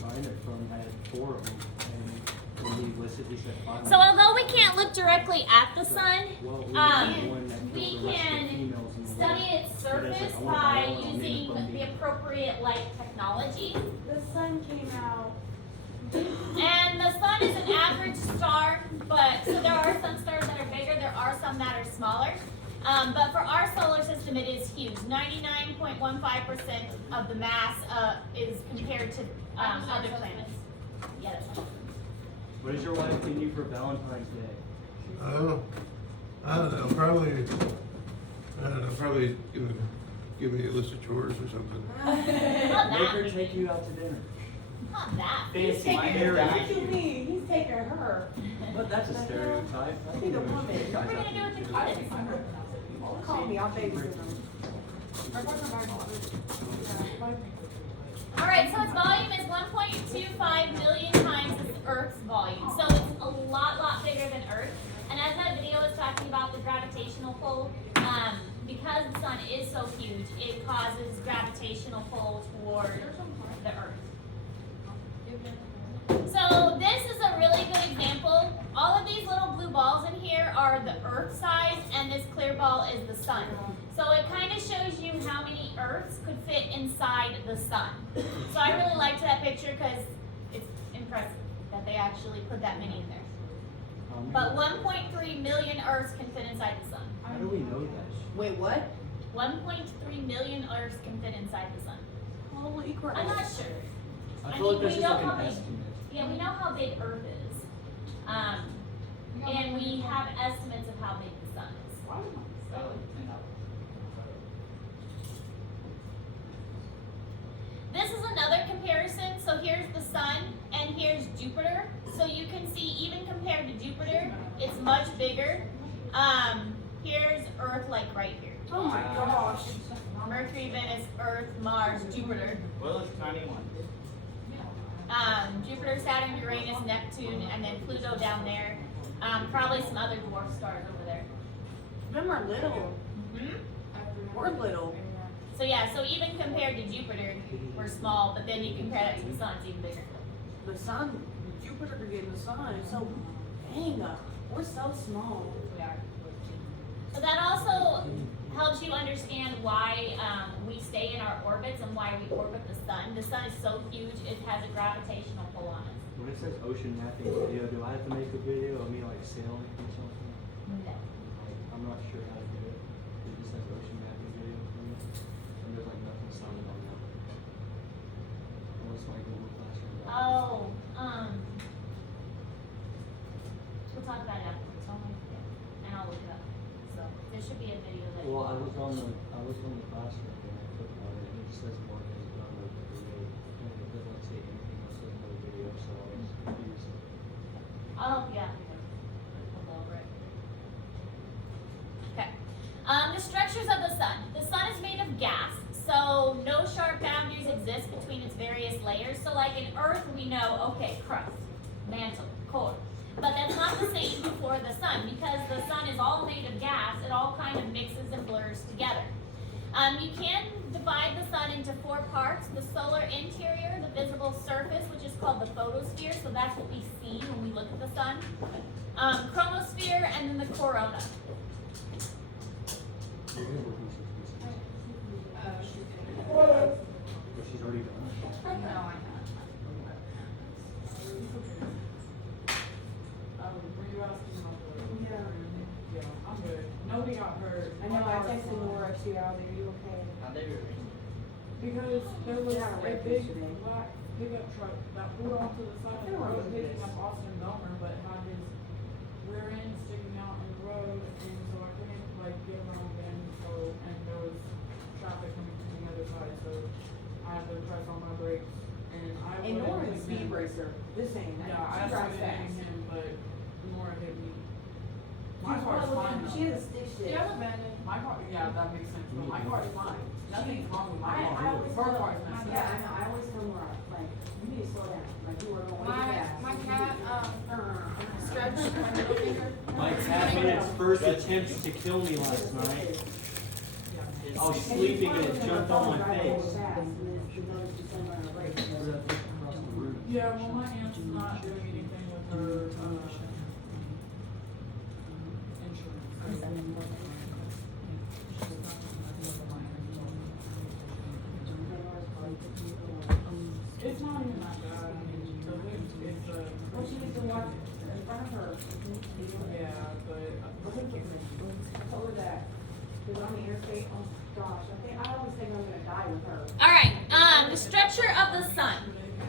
buying it from had 4 of them, and when he listed, he said 5. So although we can't look directly at the sun, Well, we have one that we kills the rest of the can females in the study world. its But it's surface like, I want by to buy one, I'll name it using Bundy. the appropriate light technology. The sun came out. And the sun is an average star, but so there are some stars that are bigger, there are some that are smaller. But for our solar system, it is huge. 99.15% of the mass is compared to other planets. Yeah, that's right. What does your wife give you for Valentine's Day? I don't know, probably give me a list of chores or something. Not Make that. her take you out to dinner. Not that. He's Fancy, my taking hair her. is- What you mean? He's taking her. But that's a stereotype. I Be the think woman. you guys What are we have gonna do to with the kids? Call me, I'll babysit him. Alright, so its volume is 1.25 million times Earth's volume. So it's a lot bigger than Earth. And as that video is talking about the gravitational pull, because the sun is so huge, it causes gravitational pull toward the Earth. So this is a really good example. All of these little blue balls in here are the Earth size, and this clear ball is the sun. So it kind of shows you how many Earths could fit inside the sun. So I really liked that picture because it's impressive that they actually put that many in there. But 1.3 million Earths can fit inside the sun. How do we know that? Wait, what? 1.3 million Earths can fit inside the sun. Holy crap. I'm not sure. I feel like mean, this we is know like how an big- estimate. Yeah, we know how big Earth is. And we have estimates of how big the sun is. So, this is another comparison. So here's the sun and here's Jupiter. So you can see even compared to Jupiter, it's much bigger. Here's Earth like right here. Oh my gosh. Mercury, Venus, Earth, Mars, Jupiter. Well, it's tiny one. Jupiter, Saturn, Uranus, Neptune, and then Pluto down there. Probably some other dwarf stars over there. Them are little. We're little. So yeah, so even compared to Jupiter, we're small, but then you compare that to the sun, it's even bigger. The sun, Jupiter could get in the sun. It's so dang. We're so small. So that also helps you understand why we stay in our orbits and why we orbit the sun. The sun is so huge, it has a gravitational pull on us. When it says ocean mapping video, do I have to make a video of me like sailing or something? No. Like, I'm not sure how to do it. It just says ocean mapping video for me, and there's like nothing sounded on that. Unless my Google Classroom. Oh, we'll talk about it afterwards, and I'll look it up. So there should be a video that. Well, I was on the classroom and I clicked on it, and it just says Mark has downloaded the video, and it doesn't say anything else, there's no video, so I was confused. I'll help you out here. We'll go over it. Okay. The structures of the sun. The sun is made of gas, so no sharp boundaries exist between its various layers. So like in Earth, we know, okay, crust, mantle, core. But that's not the same for the sun, because the sun is all made of gas, it all kind of mixes and blurs together. You can divide the sun into 4 parts: the solar interior, the visible surface, which is called the photosphere, so that's what we see when we look at the sun, chromosphere, and then the corona. But she's already done. Were you asking about the? Yeah. Yeah, I'm good. Nobody got hurt. I know, I texted Laura too. I was like, are you okay? How they were. Because there was Yeah, a right big yesterday. black pickup truck that pulled onto the side of the road picking up Austin Gomer, but had his rear end sticking out in the road, and so I couldn't like get around then, so, and there was traffic coming from the other side, so I had to press on my brakes, and I And would've Laura's a hit speed him. racer. This ain't. Yeah, She I drives started hitting fast. him, but Nora hit me. My car's fine though. She has a stick shift. My car, yeah, that makes sense, but my car's fine. Nothing's wrong with my I car. always Her tell car's her, messed yeah, up. I know. I always tell Laura, like, you need to slow down. Like, you are going way too fast. My cat, stretched my middle finger. My cat made its first attempts to kill me last night. I was sleeping and it jumped on my face. Fast, and then she noticed she's somewhere on the brake. Across the roof. Yeah, well, my aunt's not doing anything with her, insurance. It's not even that bad, I mean, the wind, it's Well, she needs to watch in front of her. yeah, but. Tell her that. Cause on the interstate, oh gosh, I always think I'm gonna die with her. All right, the structure of the sun.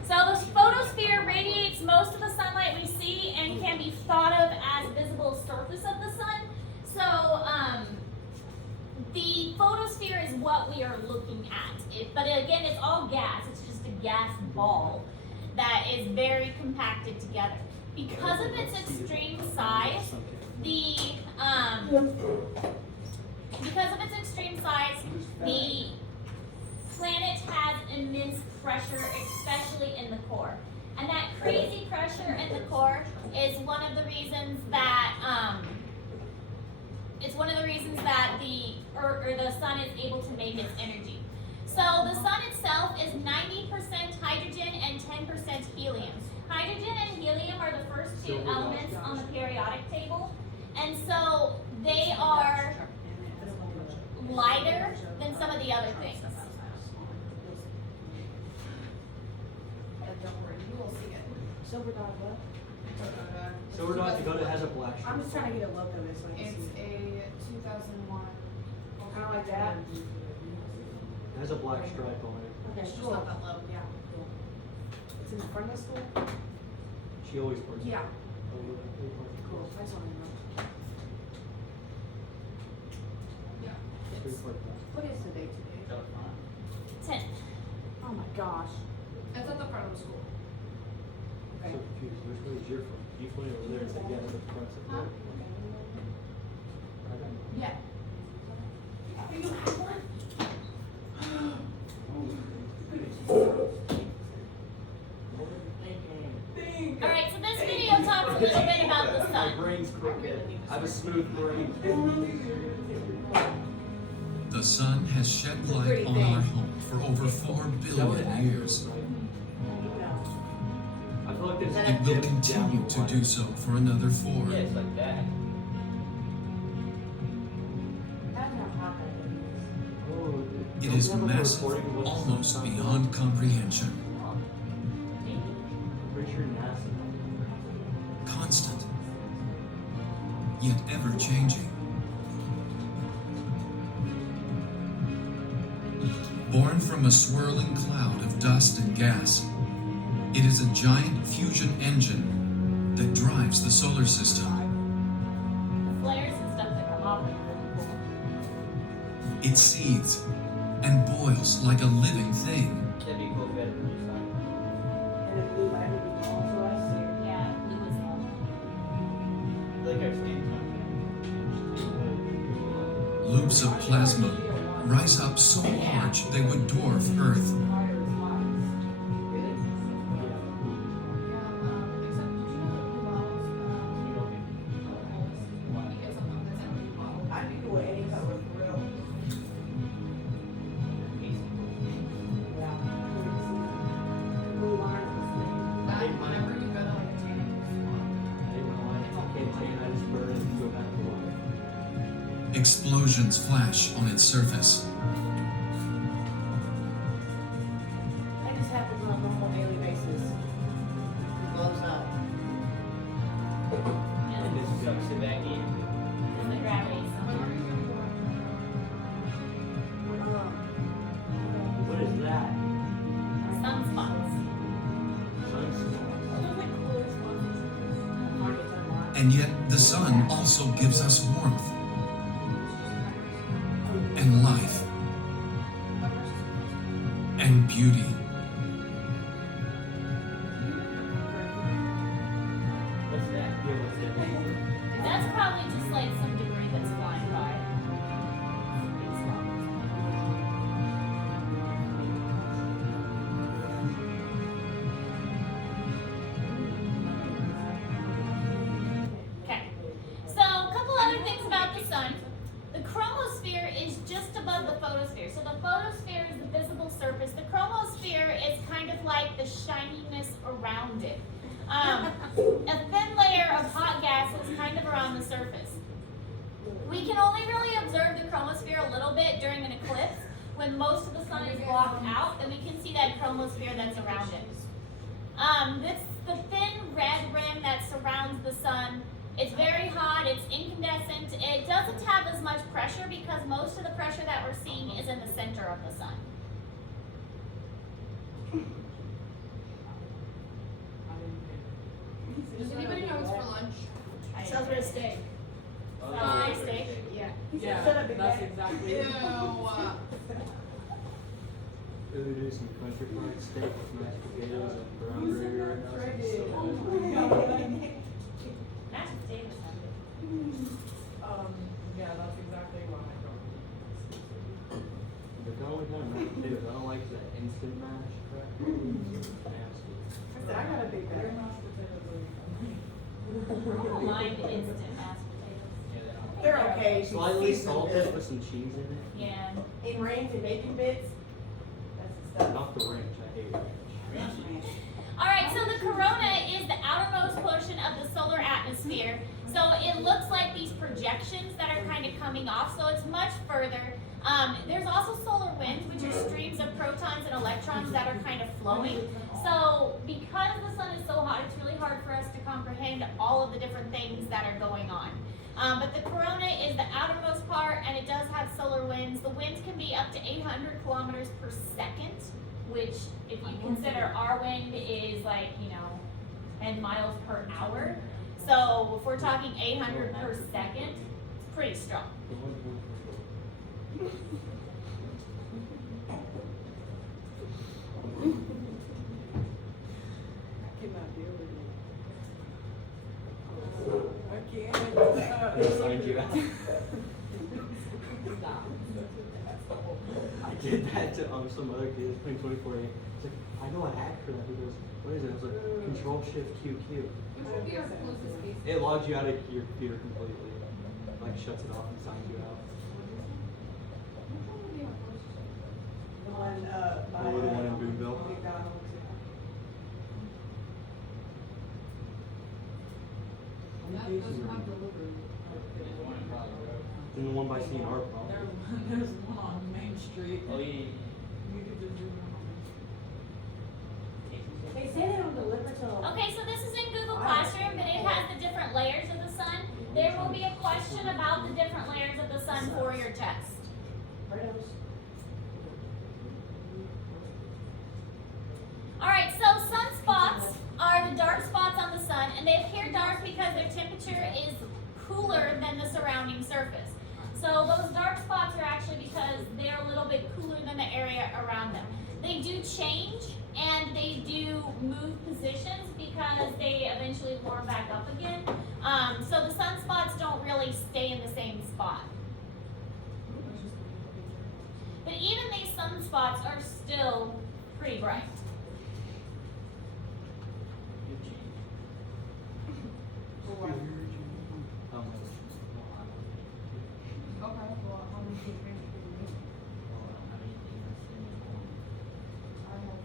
So the photosphere radiates most of the sunlight we see and can be thought of as visible surface of the sun. So the photosphere is what we are looking at. But again, it's all gas. It's just a gas ball that is very compacted together. Because of its extreme size, the planet has immense pressure, especially in the core. And that crazy pressure in the core is one of the reasons that the sun is able to make its energy. So the sun itself is 90% hydrogen and 10% helium. Hydrogen and helium are the first two elements on the periodic table, and so they are lighter than some of the other things. Don't worry, you will see it. Silver dog, what? Silver Dog Dakota has a black I'm stripe. just trying to get a look of it so I can It's see. a 2001. Kinda like that? It has a black stripe on it. Okay, It's just cool. not that low. Yeah, cool. It's in the front of the school? She always wears it. Yeah. Over the- Cool, I just wanna know. Yeah. Pretty It's, quick. What is the date today? 10. Oh my gosh. it's at the front of the school. So Okay. confused, which way is your phone? You put it over there and say, yeah, the front's up Huh? there. Yeah. Do you have one? All right, so this video talks a little bit about the My sun. brain's crooked. I have a smooth brain. The sun has shed light on our home for over 4 billion years. I feel like there's It will continue to do so for another 4. Yeah, it's like that. Imagine how hot that is. Oh, It is massive, almost beyond comprehension, I'm pretty sure NASA. constant, yet ever-changing. Born from a swirling cloud of dust and gas, it is a giant fusion engine that drives the solar system. The flares and stuff that come off it. It seethes and boils like a living thing. That'd be cool better than you And it blew by everything also, I see. Yeah, blue is long. I think I've seen something. Loops of plasma rise up so large they would dwarf Earth. Yeah, except, did you know that Blue Bottles, you get something that's in Blue Bottle? I'd be cool with any color for real. Yeah. Blue lines and stuff. That, whenever you go to like a tanning salon, I just burn it and go back to life. Explosions flash on its surface. That just happens on a normal daily basis. Gloves up. And this sucks it back in. And the gravity when are you gonna go? What is that? sunspots. And yet the sun also gives us warmth and life and beauty. What's that? Yeah, what's that? That's probably just like some debris that's flying by. Okay, so a couple other things about the sun. The chromosphere is just above the photosphere. So the photosphere is the visible surface. The chromosphere around it. A thin layer of hot gases kind of around the surface. We can only really observe the chromosphere a little bit during an eclipse. When most of the sun is blocked out, then we can see that chromosphere that's around it. This the thin red rim that surrounds the sun. It's very hot, it's incandescent. It doesn't have as much pressure because most of the pressure that we're seeing is in the center of the sun. Does anybody know what's for lunch? Sounds like a steak. Nice steak. Yeah. Yeah, Shut up, big that's bag. exactly. Ew. Maybe do some country fried steak with mashed potatoes and brown gravy right now. Oh So my God. Mashed potatoes sound good. Yeah, that's exactly why I don't eat. But the only kind of mashed potatoes I don't like is that instant mash crap. Nasty. I said, I got a big Your bag. mashed potatoes are. I don't mind instant mashed potatoes. They're okay. She's Slightly seasoned salted good. with some cheese in it. Yeah. In ranch and bacon bits. That's the stuff. Not the ranch, I hate ranch. Alright, so the corona is the outermost portion of the solar atmosphere. So it looks like these projections that are kind of coming off, so it's much further. There's also solar winds, which are streams of protons and electrons that are kind of flowing. So because the sun is so hot, it's really hard for us to comprehend all of the different things that are going on. But the corona is the outermost part, and it does have solar winds. The winds can be up to 800 kilometers per second, which, if you consider our wind is like, 10 miles per hour. So if we're talking 800 per second, it's pretty strong. I cannot deal with it. I can't. They signed you out. I did that to some other kid playing 24/8. It's like, I know a hack for that. He goes, what is it? I was like, Control Shift QQ. Which would be our closest case? It logs you out of your computer completely. Like shuts it off and signs you out. Which one would be our closest? The one, by, Oh, the one in Boonville? McDonald's. That doesn't have delivery. And the one by St. Art probably. There's one on Main Street. Oh, yeah. You could just do it on Main Street. They say they don't deliver till. Okay, so this is in Google Classroom, but it has the different layers of the sun. There will be a question about the different layers of the sun for your test. Fritos. Alright, so sunspots are the dark spots on the sun, and they appear dark because their temperature is cooler than the surrounding surface. So those dark spots are actually because they're a little bit cooler than the area around them. They do change, and they do move positions because they eventually warm back up again. So the sunspots don't really stay in the same spot. But even these sunspots are still pretty bright. Okay, well, how many do you think you can make? I have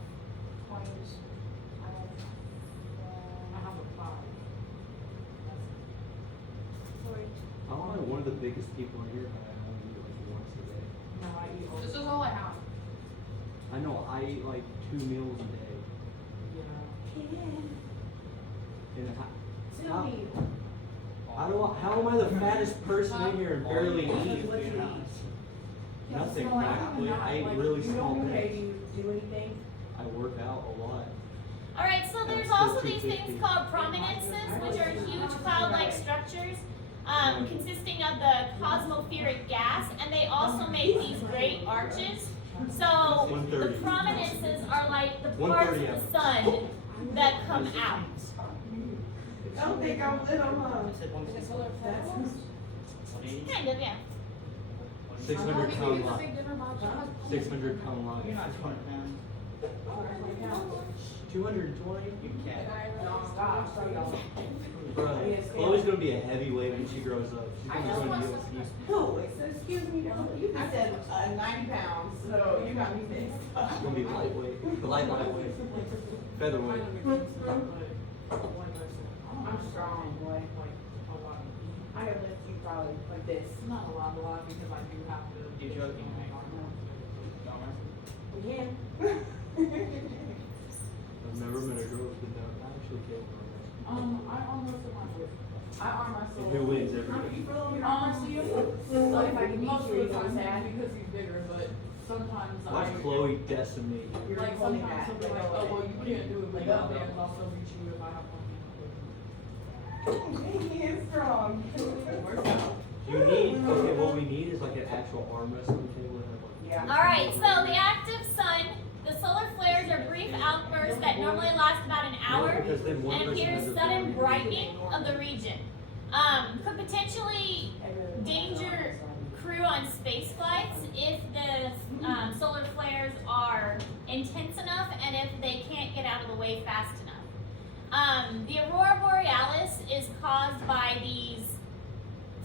twenties. I I have a 5. I'm probably one of the biggest people in here, but I only eat like once a day. No, I eat all. This is all I have. I know, I eat like 2 meals a day. And Tell me. how am I the fattest person in here and barely What eat? do you eat? Nothing So, like, practically. I'm not, I eat like, really you small don't okay, things. do you do anything? I work out a lot. Alright, so there's That's also the these 250. things called prominences, which are huge cloud-like structures consisting of the cosmospheric gas, and they also make these great arches. So the 130. prominences are like the parts of 130 the sun that come out. I don't think I'm little, huh? I said 160. That's, 180. Kind of, yeah. 600 Mommy, pound it's a line. big dinner box. 600 pound line. You're not 200 pounds. 220? You can't. stop, so y'all. Bro, Chloe's gonna be a heavyweight when she grows up. She's I gonna just join want UFC. Who? It says, excuse me, you just said, 90 pounds, so you got me mixed up. She's gonna be lightweight. Lightweight. featherweight. kind of against it, but like I said, I'm strong, boy. like a lot. I could lift you probably like this. Not a lot, because I do have to. You joking? hang on. Don't wrestle. We can. I've never met a girl who could not actually kill her. I arm wrestle my boy. I arm wrestle. Who wins every You game? feel me? Arm wrestle you? So if I can beat most you, of the you time gonna say? because he's bigger, but sometimes Watch I. Chloe decimate you. You're Like holding sometimes that. he'll be like, oh, well, you can't do it, but Like, I'll oh. dance, I'll still beat you if I have one. He is strong. Works out. You need, okay, what we need is like an actual arm wrestling table that have like. Yeah. Alright, so the active sun, the solar flares are brief outbursts that normally last about an hour Because then one and person appears has a sudden theory. brightening of the region. Could potentially danger crew on space flights if the solar flares are intense enough and if they can't get out of the way fast enough. The aurora borealis is caused by these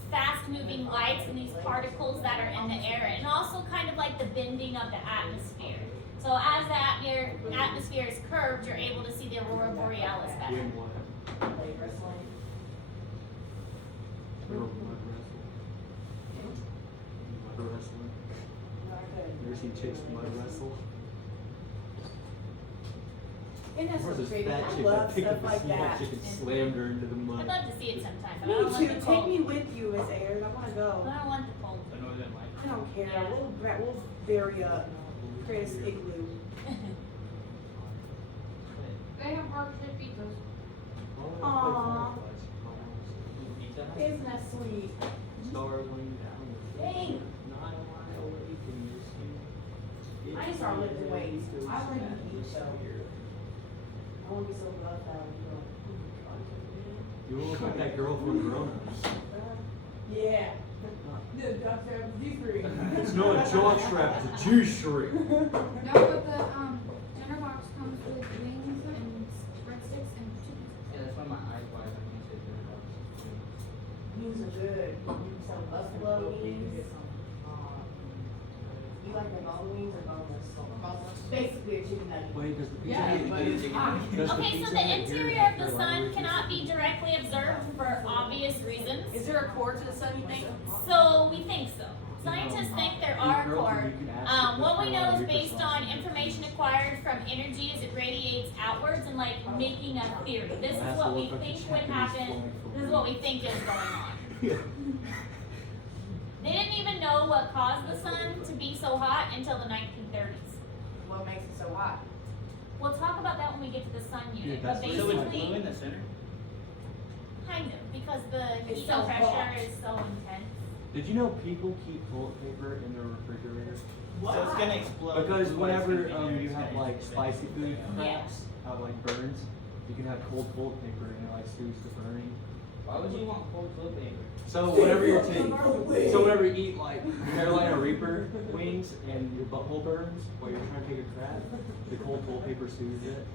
fast-moving lights and these particles that are in the air, and also kind of like the bending of the atmosphere. So as the atmosphere is curved, you're able to see the aurora borealis better. Win what? Like wrestling. Girl mud wrestle. Mud wrestling. Not good. You ever seen chicks mud wrestle? Isn't that Or so this crazy? fat I chick love that picked stuff up a like small that. chick and slammed her into the I'd mud. love to see it sometime, but I Me don't want too. the Take cold. me with you, Miss Ayers. I wanna I go. don't want the cold. The Northern Lights. I don't care. We'll bury Chris Igloo. They have hard-shaped pizzas. Oh, Aw. fireflies. Pizza Hut? Isn't that sweet? Stars laying down. Dang. Not a mile away from you, see. I just start lifting weights. I like to eat, so. Here. I wanna be so buffed out. You look like that girl from Grown Ups. Yeah. The Dr. G3. It's not a jock strap, it's a G-string. No, but the dinner box comes with wings and breadsticks and chicken. Yeah, that's why my eyes wide. I can't say dinner box. Wings are good. Some buffalo wings. You like the bone wings or boneless? Basically a chicken nugget. Wait, does the pizza Yeah, Hut- but it's hot. does the Okay, so Pizza the Hut here interior have of the Carolina sun Reaper? cannot be directly observed for obvious reasons. Is there a core to the sun, you think? So we think so. Scientists think there are Girls, core. you can ask What we know Carolina is Reaper based sauce. on information acquired from energy as it radiates outwards and like making a theory. This is That's what what we looks like think a would Japanese happen. flying for This is me. what we think is going on. Yeah. They didn't even know what caused the sun to be so hot until the 1930s. What makes it so hot? We'll talk about that when we get to the sun unit. But that's So it's blue basically, in the center? kind of, because the It's heat so and pressure hot. is so intense. Did you know people keep toilet paper in their refrigerator? So it's gonna explode. Because Blue, it's whenever gonna be you very have expensive. like spicy food Yeah. cracks, like burns, you can have cold toilet paper and it like soothes the burning. Why would you want cold toilet paper? So whenever you're so whenever you eat like Carolina Reaper wings and your butthole burns while you're trying to take a crap, the cold toilet paper soothes it.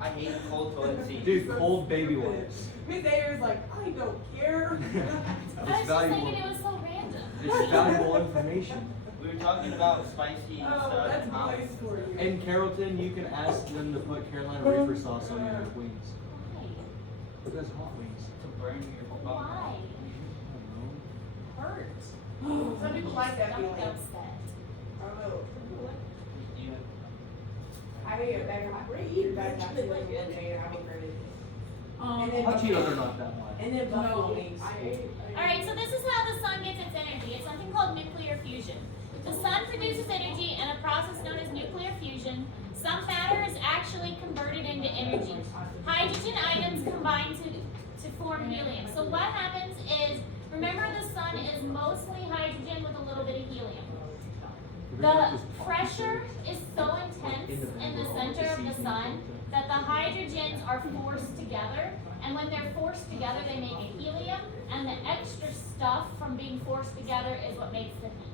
I hate cold toilet seats. Dude, cold baby wipes. Miss Ayers like, I don't care. I was It's just valuable. thinking it was so random. It's valuable information. We were talking about spicy Oh, stuff. that's and hot. nice for you. In Carrollton, you can ask them to put Carolina Reaper sauce on your wings. Why? Because hot wings. To burn your bum. Why? I don't know. Hurt. Some people like that Stomach feeling. upset. Oh, You I ate a bag of hot Cheetos back not too long ago, and I regret it. And then- Hot Cheetos are not that much. And then buffalo No, wings. I ate. Alright, so this is how the sun gets its energy. It's something called nuclear fusion. The sun produces energy in a process known as nuclear fusion. Some matter is actually converted into energy. Hydrogen items combine to form helium. So what happens is, remember the sun is mostly hydrogen with a little bit of helium. The pressure is so intense in the center of the sun that the hydrogens are forced together, and when they're forced together, they make a helium, and the extra stuff from being forced together is what makes the heat.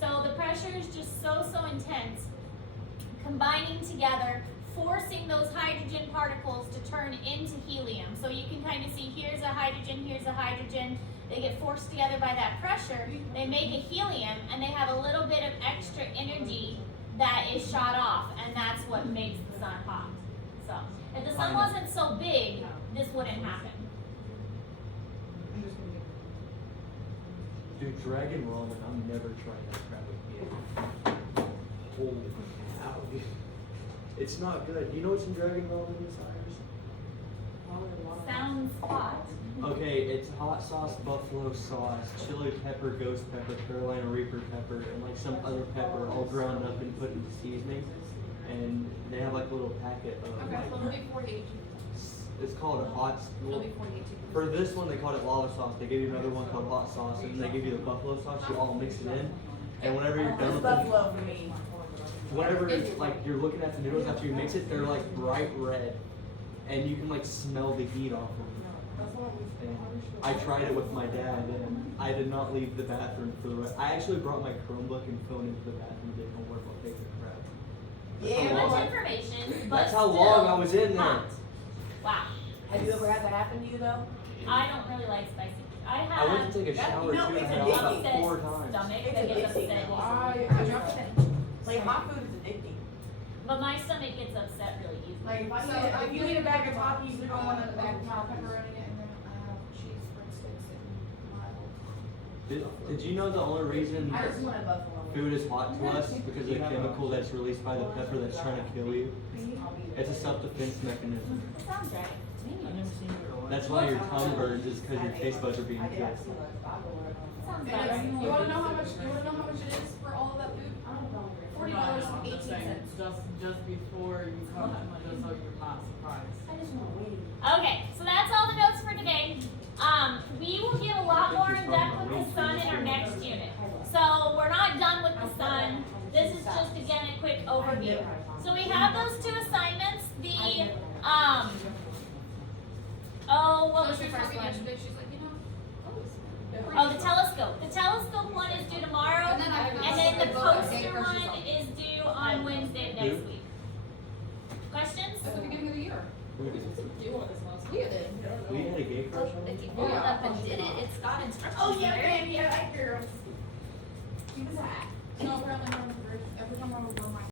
So the pressure is just so intense, combining together, forcing those hydrogen particles to turn into helium. So you can kind of see here's a hydrogen, they get forced together by that pressure, they make a helium, and they have a little bit of extra energy that is shot off, and that's what makes the sun hot. If the sun Kinda. wasn't so big, this wouldn't happen. I'm just gonna get. Dude, dragon ramen, I'm never trying that crap again. Holy cow, dude. It's not good. Do you know what's in dragon ramen, Miss Iris? Sounds hot. Okay, it's hot sauce, buffalo sauce, chili pepper, ghost pepper, Carolina Reaper pepper, and like some other pepper all ground up and put into seasoning. And they have like a little packet of Okay, like, well, it'll be 48. it's called a hot, It'll be 48. for this one they called it lava sauce. They give you another one called hot sauce, and then they give you the buffalo sauce. You all mix it in, and whenever you're done It's with it, buffalo for me. whenever like you're looking at the noodles after you mix it, they're like bright red, and you can like smell the heat off of them. And I tried it with my dad, and I did not leave the bathroom for the rest. I actually brought my Chromebook and phone into the bathroom and did homework while taking a crap. Yeah, Too how much long- information, but That's how still long I was in there. hot. Wow. Have you ever had that happen to you though? I don't really like spicy food. I I went have to take a That- shower no, too, and it's I had addictive. about upset 4 times. stomach It's that gets addicting. upset. Like hot food is addicting. But my stomach gets upset really easily. Like if I So eat, I if you eat a bag of Takis, you don't want a to bag bag of of pepperoni Takis. and then I have cheese breadsticks and mild. Did you know the only reason I just want a buffalo. food is hot to us is because of the chemical that's released by the pepper that's trying to kill you? It's a self-defense mechanism. It sounds right. That's why your tongue burns, is because your taste buds are being I did killed. ask him about it. Sounds And about it's, right. you wanna know how much, it is for all of that food? $40.18. Just before you come, just so you're not surprised. I just want to wait. Okay, so that's all the notes for today. We will get a lot more in depth with the sun in our next unit. So we're not done with the sun. This is just again a quick overview. So we have those 2 assignments. The what was So the she was first talking one? yesterday, she's like, you know, Oh, the telescope. The telescope one is due tomorrow, And then I can and then the also poster go one grocery is due on Wednesday of next week. Questions? at the beginning of the year. We did. We did. We had a gay crush on If it. you pull it up and did it, it's got instructions Oh yeah, there. man, yeah, that girl. She was hot. No, apparently no one every time I would wear my